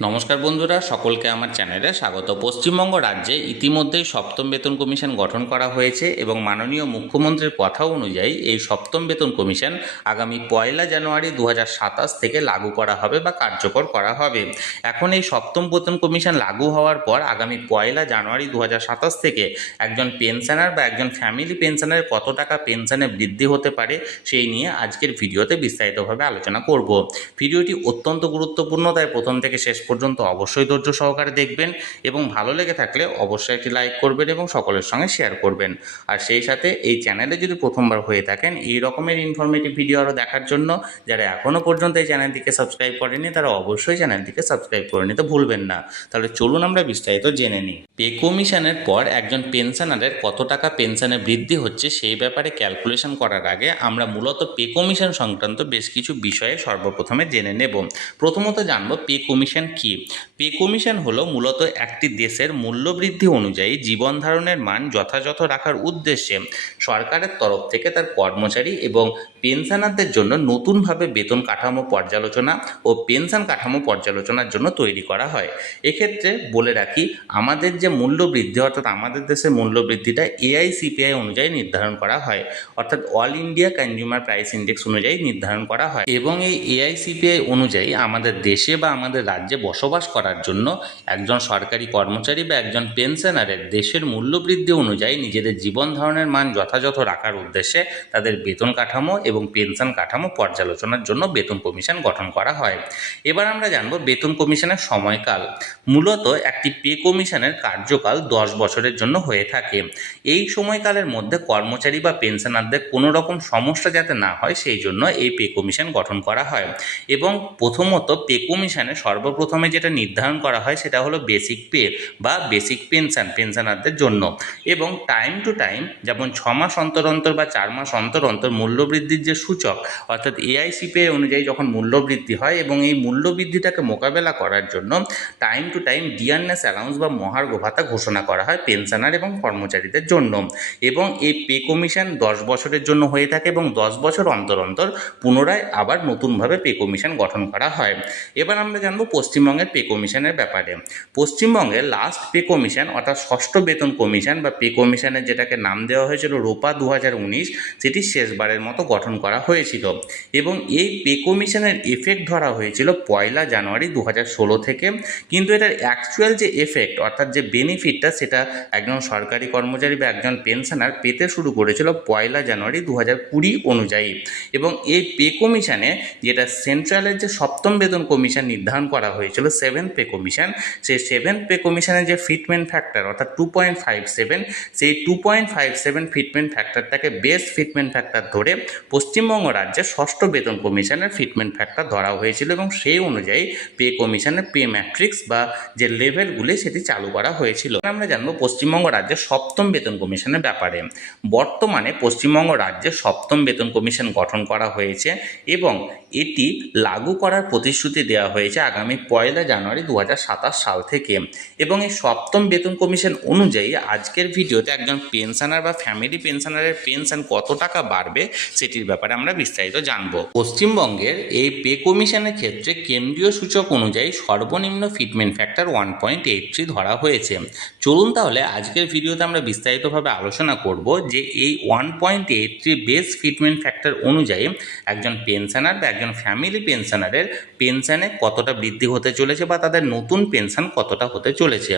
নমস্কার বন্ধুরা, সকলকে আমার চ্যানেলে স্বাগত। পশ্চিমবঙ্গ রাজ্যে ইতিমধ্যেই সপ্তম বেতন কমিশন গঠন করা হয়েছে এবং মাননীয় মুখ্যমন্ত্রীর কথা অনুযায়ী এই সপ্তম বেতন কমিশন আগামী 1 জানুয়ারি 2027 থেকে লাগু করা হবে বা কার্যকর করা হবে। এখন এই সপ্তম বেতন কমিশন লাগু হওয়ার পর আগামী 1 জানুয়ারি 2027 থেকে একজন পেনশনার বা একজন ফ্যামিলি পেনশনারের কত টাকা পেনশনে বৃদ্ধি হতে পারে সেই নিয়ে আজকের ভিডিওতে বিস্তারিতভাবে আলোচনা করব। ভিডিওটি অত্যন্ত গুরুত্বপূর্ণ, তাই প্রথম থেকে শেষ পর্যন্ত অবশ্যই ধৈর্য সহকারে দেখবেন এবং ভালো লেগে থাকলে অবশ্যই একটি লাইক করবেন এবং সকলের সঙ্গে শেয়ার করবেন। আর সেই সাথে এই চ্যানেলে যদি প্রথমবার হয়ে থাকেন এই রকমের ইনফরমেটিভ ভিডিও আরও দেখার জন্য যারা এখনও পর্যন্ত এই চ্যানেলটিকে সাবস্ক্রাইব করেনি তারা অবশ্যই চ্যানেলটিকে সাবস্ক্রাইব করে নিতে ভুলবেন না। তাহলে চলুন আমরা বিস্তারিত জেনে নিই। পে কমিশনের পর একজন পেনশনারের কত টাকা পেনশনে বৃদ্ধি হচ্ছে সেই ব্যাপারে ক্যালকুলেশন করার আগে আমরা মূলত পে কমিশন সংক্রান্ত বেশ কিছু বিষয়ে সর্বপ্রথমে জেনে নেব। প্রথমত জানব পে কমিশন কি। পে কমিশন হলো মূলত একটি দেশের মূল্যবৃদ্ধি অনুযায়ী জীবন ধারণের মান যথাযথ রাখার উদ্দেশ্যে সরকারের তরফ থেকে তার কর্মচারী এবং পেনশনারদের জন্য নতুনভাবে বেতন কাঠামো পর্যালোচনা ও পেনশন কাঠামো পর্যালোচনার জন্য তৈরি করা হয়। এক্ষেত্রে বলে রাখি, আমাদের যে মূল্যবৃদ্ধি অর্থাৎ আমাদের দেশের মূল্যবৃদ্ধিটা এআইসিপিআই অনুযায়ী নির্ধারণ করা হয়, অর্থাৎ all India consumer price index অনুযায়ী নির্ধারণ করা হয় এবং এই এআইসিপিআই অনুযায়ী আমাদের দেশে বা আমাদের রাজ্যে বসবাস করার জন্য একজন সরকারি কর্মচারী বা একজন পেনশনারের দেশের মূল্যবৃদ্ধি অনুযায়ী নিজেদের জীবন ধারণের মান যথাযথ রাখার উদ্দেশ্যে তাদের বেতন কাঠামো এবং পেনশন কাঠামো পর্যালোচনার জন্য বেতন কমিশন গঠন করা হয়। এবার আমরা জানব বেতন কমিশনের সময়কাল। মূলত একটি পে কমিশনের কার্যকাল 10 বছরের জন্য হয়ে থাকে। এই সময়কালের মধ্যে কর্মচারী বা পেনশনারদের কোনো রকম সমস্যা যাতে না হয় সেই জন্য এই পে কমিশন গঠন করা হয়। এবং প্রথমত পে কমিশনে সর্বপ্রথমে যেটা নির্ধারণ করা হয় সেটা হলো বেসিক পে বা বেসিক পেনশনারদের জন্য। এবং টাইম টু টাইম, যেমন 6 মাস অন্তর অন্তর বা 4 মাস অন্তর অন্তর মূল্যবৃদ্ধির যে সূচক অর্থাৎ এআইসিপিআই অনুযায়ী যখন মূল্যবৃদ্ধি হয় এবং এই মূল্যবৃদ্ধিটাকে মোকাবেলা করার জন্য time to time dearness allowance বা মহার্ঘ ভাতা ঘোষণা করা হয় পেনশনার এবং কর্মচারীদের জন্য। এবং এই পে কমিশন 10 বছরের জন্য হয়ে থাকে এবং 10 বছর অন্তর অন্তর পুনরায় আবার নতুনভাবে পে কমিশন গঠন করা হয়। এবার আমরা জানবো পশ্চিমবঙ্গের পে কমিশনের ব্যাপারে। পশ্চিমবঙ্গের লাস্ট পে কমিশন অর্থাৎ ষষ্ঠ বেতন কমিশন বা পে কমিশনের যেটাকে নাম দেওয়া হয়েছিল রোপা 2019, সেটি শেষবারের মতো গঠন করা হয়েছিল এবং এই পে কমিশনের এফেক্ট ধরা হয়েছিল 1 জানুয়ারি 2016 থেকে। কিন্তু এটার অ্যাকচুয়াল যে এফেক্ট অর্থাৎ যে বেনিফিটটা সেটা একজন সরকারি কর্মচারী বা একজন পেনশনার পেতে শুরু করেছিল 1 জানুয়ারি 2020 অনুযায়ী। এবং এই পে কমিশনে যেটা সেন্ট্রালের যে সপ্তম বেতন কমিশন নির্ধারণ করা হয়েছিল 7th পে কমিশন, সেই 7th পে কমিশনের যে ফিটমেন্ট ফ্যাক্টর অর্থাৎ 2.57, সেই 2.57 ফিটমেন্ট ফ্যাক্টরটাকে বেস্ট ফিটমেন্ট ফ্যাক্টর ধরে পশ্চিমবঙ্গ রাজ্যের ষষ্ঠ বেতন কমিশনের ফিটমেন্ট ফ্যাক্টর ধরা হয়েছিল এবং সেই অনুযায়ী পে কমিশনের পে ম্যাট্রিক্স বা যে লেভেলগুলি সেটি চালু করা হয়েছিল। আমরা জানবো পশ্চিমবঙ্গ রাজ্যের সপ্তম বেতন কমিশনের ব্যাপারে। বর্তমানে পশ্চিমবঙ্গ রাজ্যে সপ্তম বেতন কমিশন গঠন করা হয়েছে এবং এটি লাগু করার প্রতিশ্রুতি দেওয়া হয়েছে আগামী 1 জানুয়ারি 2027 সাল থেকে। এবং এই সপ্তম বেতন কমিশন অনুযায়ী আজকের ভিডিওতে একজন পেনশনার বা ফ্যামিলি পেনশনারের পেনশন কত টাকা বাড়বে সেটির ব্যাপারে আমরা বিস্তারিত জানব। পশ্চিমবঙ্গের এই পে কমিশনের ক্ষেত্রে কেন্দ্রীয় সূচক অনুযায়ী সর্বনিম্ন ফিটমেন্ট ফ্যাক্টর 1.83 ধরা হয়েছে। চলুন তাহলে আজকের ভিডিওতে আমরা বিস্তারিতভাবে আলোচনা করব যে এই 1.83 বেস ফিটমেন্ট ফ্যাক্টর অনুযায়ী একজন পেনশনার বা একজন ফ্যামিলি পেনশনারের পেনশনে কতটা বৃদ্ধি হতে চলেছে বা তাদের নতুন পেনশন কতটা হতে চলেছে।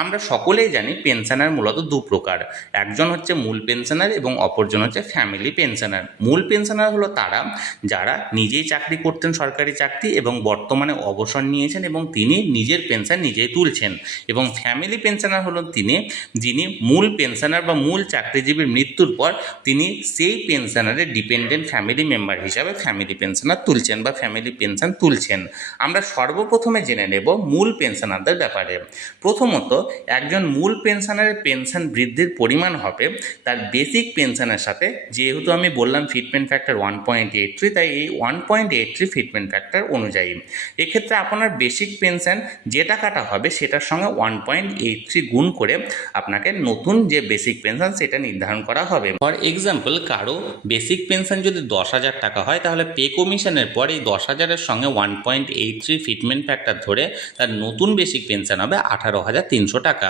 আমরা সকলেই জানি পেনশনার মূলত দু প্রকার, একজন হচ্ছে মূল পেনশনার এবং অপরজন হচ্ছে ফ্যামিলি পেনশনার। মূল পেনশনার হলো তারা যারা নিজেই চাকরি করতেন সরকারি চাকরি এবং বর্তমানে অবসর নিয়েছেন এবং তিনি নিজের পেনশন নিজেই তুলছেন। এবং ফ্যামিলি পেনশনার হলেন যিনি মূল পেনশনার বা মূল চাকরিজীবীর মৃত্যুর পর তিনি সেই পেনশনারের ডিপেন্ডেন্ট ফ্যামিলি মেম্বার হিসাবে ফ্যামিলি পেনশনার তুলছেন বা ফ্যামিলি পেনশন তুলছেন। আমরা সর্বপ্রথমে জেনে নেব মূল পেনশনারদের ব্যাপারে। প্রথমত, একজন মূল পেনশনারের পেনশন বৃদ্ধির পরিমাণ হবে তার বেসিক পেনশনের সাথে, যেহেতু আমি বললাম ফিটমেন্ট ফ্যাক্টর 1.83, তাই এই 1.83 ফিটমেন্ট ফ্যাক্টর অনুযায়ী এক্ষেত্রে আপনার বেসিক পেনশন যে টাকাটা হবে সেটার সঙ্গে 1.83 গুণ করে আপনাকে নতুন যে বেসিক পেনশন সেটা নির্ধারণ করা হবে। ফর এক্সাম্পল, কারো বেসিক পেনশন যদি 10,000 টাকা হয় তাহলে পে কমিশনের পর এই 10,000-এর সঙ্গে 1.83 ফিটমেন্ট ফ্যাক্টর ফ্যাক্টর ধরে তার নতুন বেসিক পেনশন হবে 18,300 টাকা।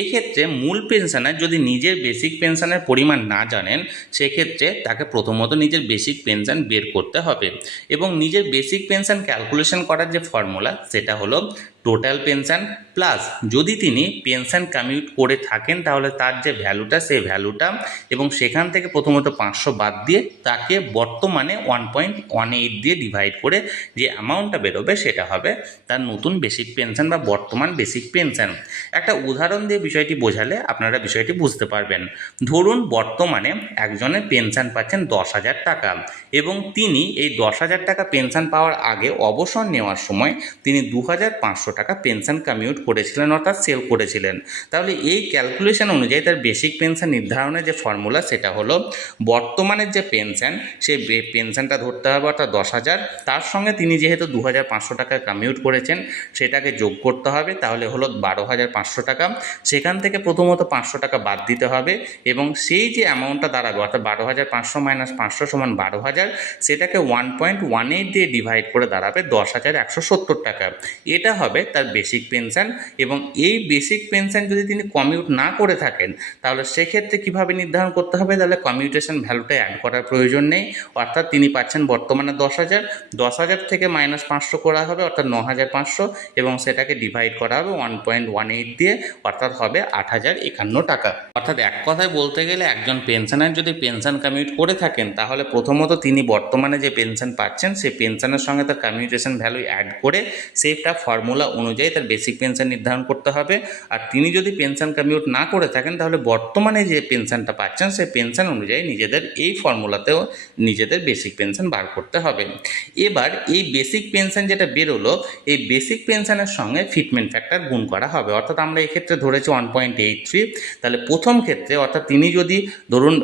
এক্ষেত্রে মূল পেনশনার যদি নিজের বেসিক পেনশনের পরিমাণ না জানেন, সেক্ষেত্রে তাকে প্রথমত নিজের বেসিক পেনশন বের করতে হবে এবং নিজের বেসিক পেনশন ক্যালকুলেশন করার যে ফর্মুলা সেটা হলো টোটাল পেনশন প্লাস যদি তিনি পেনশন কমিউট করে থাকেন তাহলে তার যে ভ্যালুটা সেই ভ্যালুটা এবং সেখান থেকে প্রথমত 500 বাদ দিয়ে তাকে বর্তমানে 1.18 দিয়ে ডিভাইড করে যে অ্যামাউন্টটা বেরোবে সেটা হবে তার নতুন বেসিক পেনশন বা বর্তমান বেসিক পেনশন। একটা উদাহরণ দিয়ে বিষয়টি বোঝালে আপনারা বিষয়টি বুঝতে পারবেন। ধরুন বর্তমানে একজনের পেনশন পাচ্ছেন 10,000 টাকা এবং তিনি এই 10,000 টাকা পেনশন পাওয়ার আগে অবসর নেওয়ার সময় তিনি 2,500 টাকা পেনশন কমিউট করেছিলেন অর্থাৎ সেল করেছিলেন। তাহলে এই ক্যালকুলেশন অনুযায়ী তার বেসিক পেনশন নির্ধারণের যে ফর্মুলা সেটা হলো বর্তমানের যে পেনশন সেই পেনশনটা ধরতে হবে অর্থাৎ 10,000, তার সঙ্গে তিনি যেহেতু 2,500 টাকা কমিউট করেছেন সেটাকে যোগ করতে হবে, তাহলে হলো 12,500 টাকা। সেখান থেকে প্রথমত 500 টাকা বাদ দিতে হবে এবং সেই যে অ্যামাউন্টটা দাঁড়াবে অর্থাৎ 12,500 মাইনাস 500 সমান 12,000, সেটাকে 1.18 দিয়ে ডিভাইড করে দাঁড়াবে 10,170 টাকা। এটা হবে তার বেসিক পেনশন এবং এই বেসিক পেনশন যদি তিনি কমিউট না করে থাকেন তাহলে সেক্ষেত্রে কিভাবে নির্ধারণ করতে হবে, তাহলে কমিউটেশন ভ্যালুটা অ্যাড করার প্রয়োজন নেই, অর্থাৎ তিনি পাচ্ছেন বর্তমানে 10,000 থেকে মাইনাস 500 করা হবে অর্থাৎ 9,500 এবং সেটাকে ডিভাইড করা হবে 1.18 দিয়ে অর্থাৎ হবে 8,051 টাকা। অর্থাৎ এক কথায় বলতে গেলে একজন পেনশনার যদি পেনশন কমিউট করে থাকেন তাহলে প্রথমত তিনি বর্তমানে যে পেনশন পাচ্ছেন সেই পেনশনের সঙ্গে তার কমিউটেশন ভ্যালু অ্যাড করে সেইটা ফর্মুলা অনুযায়ী তার বেসিক পেনশন নির্ধারণ করতে হবে। আর তিনি যদি পেনশন কমিউট না করে থাকেন তাহলে বর্তমানে যে পেনশনটা পাচ্ছেন সেই পেনশন অনুযায়ী নিজেদের এই ফর্মুলাতেও নিজেদের বেসিক পেনশন বার করতে হবে। এবার এই বেসিক পেনশন যেটা বেরোলো এই বেসিক পেনশনের সঙ্গে ফিটমেন্ট ফ্যাক্টর গুণ করা হবে, অর্থাৎ আমরা এক্ষেত্রে ধরেছি 1.83। তাহলে প্রথম ক্ষেত্রে অর্থাৎ তিনি যদি ধরুন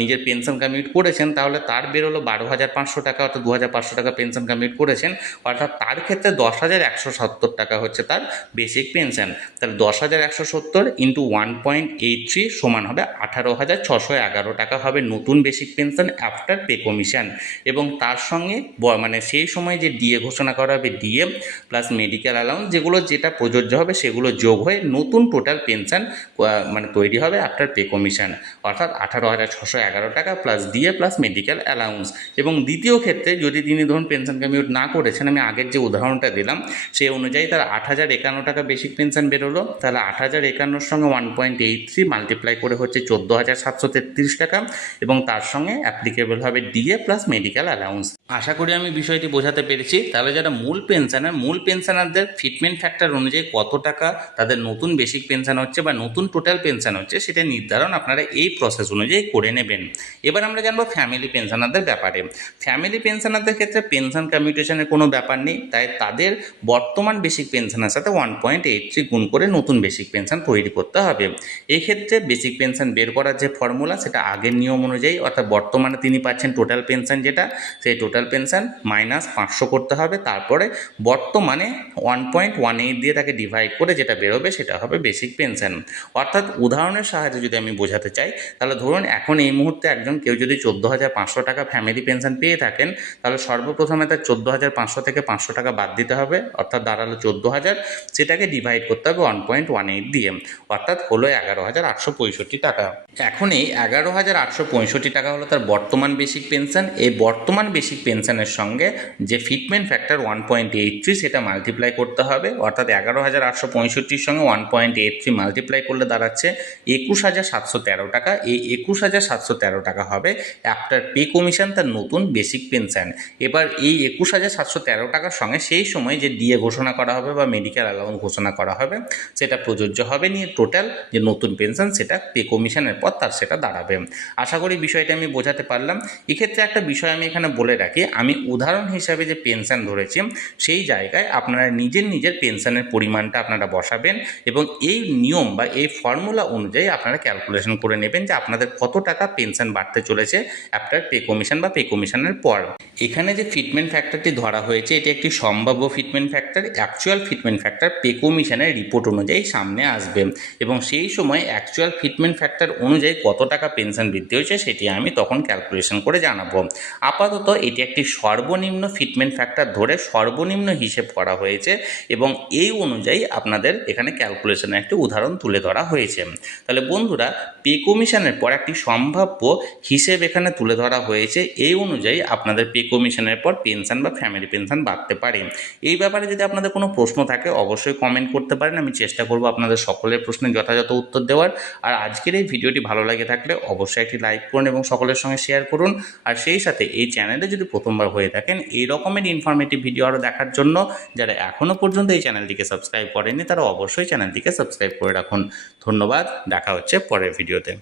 নিজের পেনশন কমিউট করেছেন তাহলে তার বেরোলো 12,500 টাকা অর্থাৎ 2,500 টাকা পেনশন কমিউট করেছেন, অর্থাৎ তার ক্ষেত্রে 10,170 টাকা হচ্ছে তার বেসিক পেনশন। তাহলে 10,170 ইন্টু 1.83 সমান হবে 18,611 টাকা হবে নতুন basic pension after pay commission. এবং তার সঙ্গে মানে সেই সময় যে ডিএ ঘোষণা করা হবে ডিএ প্লাস মেডিকেল অ্যালাউন্স যেটা প্রযোজ্য হবে সেগুলো যোগ হয়ে নতুন টোটাল পেনশন মানে তৈরি হবে আফটার পে কমিশন, অর্থাৎ 18,611 টাকা plus DA plus medical allowance. এবং দ্বিতীয় ক্ষেত্রে যদি তিনি ধরুন পেনশন কমিউট না করেছেন, আমি আগের যে উদাহরণটা দিলাম সেই অনুযায়ী তার 8,051 টাকা বেসিক পেনশন বেরোলো, তাহলে 8,051 সঙ্গে 1.83 মাল্টিপ্লাই করে হচ্ছে 14,733 টাকা এবং তার সঙ্গে অ্যাপ্লিকেবল হবে ডিএ প্লাস মেডিকেল অ্যালাউন্স। আশা করি আমি বিষয়টি বোঝাতে পেরেছি। তাহলে যারা মূল পেনশনারদের ফিটমেন্ট ফ্যাক্টর অনুযায়ী কত টাকা তাদের নতুন বেসিক পেনশন হচ্ছে বা নতুন টোটাল পেনশন হচ্ছে সেটা নির্ধারণ আপনারা এই প্রসেস অনুযায়ী করে নেবেন। এবার আমরা জানবো ফ্যামিলি পেনশনারদের ব্যাপারে। ফ্যামিলি পেনশনারদের ক্ষেত্রে পেনশন কমিউটেশনের কোনো ব্যাপার নেই, তাই তাদের বর্তমান বেসিক পেনশনের সাথে 1.83 গুণ করে নতুন বেসিক পেনশন তৈরি করতে হবে। এক্ষেত্রে বেসিক পেনশন বের করার যে ফর্মুলা সেটা আগের নিয়ম অনুযায়ী, অর্থাৎ বর্তমানে তিনি পাচ্ছেন টোটাল পেনশন যেটা সেই টোটাল পেনশন মাইনাস 500 করতে হবে, তারপরে বর্তমানে 1.18 দিয়ে তাকে ডিভাইড করে যেটা বেরোবে সেটা হবে বেসিক পেনশন। অর্থাৎ উদাহরণের সাহায্যে যদি আমি বোঝাতে চাই তাহলে ধরুন এখন এই মুহূর্তে কেউ যদি 14,500 টাকা ফ্যামিলি পেনশন পেয়ে থাকেন তাহলে সর্বপ্রথমে তার 14,500 থেকে 500 টাকা বাদ দিতে হবে অর্থাৎ দাঁড়ালো 14,000, সেটাকে ডিভাইড করতে হবে 1.18 দিয়ে অর্থাৎ হলো 11,865 টাকা। এখন এই 11,865 টাকা হলো তার বর্তমান বেসিক পেনশন। এই বর্তমান বেসিক পেনশনের সঙ্গে যে ফিটমেন্ট ফ্যাক্টর 1.83 সেটা মাল্টিপ্লাই করতে হবে, অর্থাৎ 11,865 সঙ্গে 1.83 মাল্টিপ্লাই করলে দাঁড়াচ্ছে 21,713 টাকা। এই 21,713 টাকা হবে আফটার পে কমিশন তার নতুন বেসিক পেনশন। এবার এই 21,713 টাকার সঙ্গে সেই সময় যে ডিএ ঘোষণা করা হবে বা মেডিকেল অ্যালাউন্স ঘোষণা করা হবে সেটা প্রযোজ্য হবে নিয়ে টোটাল যে নতুন পেনশন সেটা পে কমিশনের পর তার সেটা দাঁড়াবে। আশা করি বিষয়টা আমি বোঝাতে পারলাম। এক্ষেত্রে একটা বিষয় আমি এখানে বলে রাখি, আমি উদাহরণ হিসাবে যে পেনশন ধরেছি সেই জায়গায় আপনারা নিজের পেনশনের পরিমাণটা আপনারা বসাবেন এবং এই নিয়ম বা এই ফর্মুলা অনুযায়ী আপনারা ক্যালকুলেশন করে নেবেন যে আপনাদের কত টাকা পেনশন বাড়তে চলেছে আফটার পে কমিশন বা পে কমিশনের পর। এখানে যে ফিটমেন্ট ফ্যাক্টরটি ধরা হয়েছে এটি একটি সম্ভাব্য fitment factor, actual actual fitment factor pay কমিশনের রিপোর্ট অনুযায়ী সামনে আসবে এবং সেই সময় অ্যাকচুয়াল ফিটমেন্ট ফ্যাক্টর অনুযায়ী কত টাকা পেনশন বৃদ্ধি হয়েছে সেটি আমি তখন ক্যালকুলেশন করে জানাবো। আপাতত এটি একটি সর্বনিম্ন ফিটমেন্ট ফ্যাক্টর ধরে সর্বনিম্ন হিসেব করা হয়েছে এবং এই অনুযায়ী আপনাদের এখানে ক্যালকুলেশনের একটি উদাহরণ তুলে ধরা হয়েছে। তাহলে বন্ধুরা, পে কমিশনের পর একটি সম্ভাব্য হিসেব এখানে তুলে ধরা হয়েছে। এই অনুযায়ী আপনাদের পে কমিশনের পর পেনশন বা ফ্যামিলি পেনশন বাড়তে পারে। এই ব্যাপারে যদি আপনাদের কোনো প্রশ্ন থাকে অবশ্যই কমেন্ট করতে পারেন, আমি চেষ্টা করব আপনাদের সকলের প্রশ্নের যথাযথ উত্তর দেওয়ার। আর আজকের এই ভিডিওটি ভালো লাগে থাকলে অবশ্যই একটি লাইক করুন এবং সকলের সঙ্গে শেয়ার করুন। আর সেই সাথে এই চ্যানেলে যদি প্রথমবার হয়ে থাকেন এই রকমের ইনফরমেটিভ ভিডিও আরও দেখার জন্য যারা এখনও পর্যন্ত এই চ্যানেলটিকে সাবস্ক্রাইব করেনি তারা অবশ্যই চ্যানেলটিকে সাবস্ক্রাইব করে রাখুন। ধন্যবাদ, দেখা হচ্ছে পরের ভিডিওতে।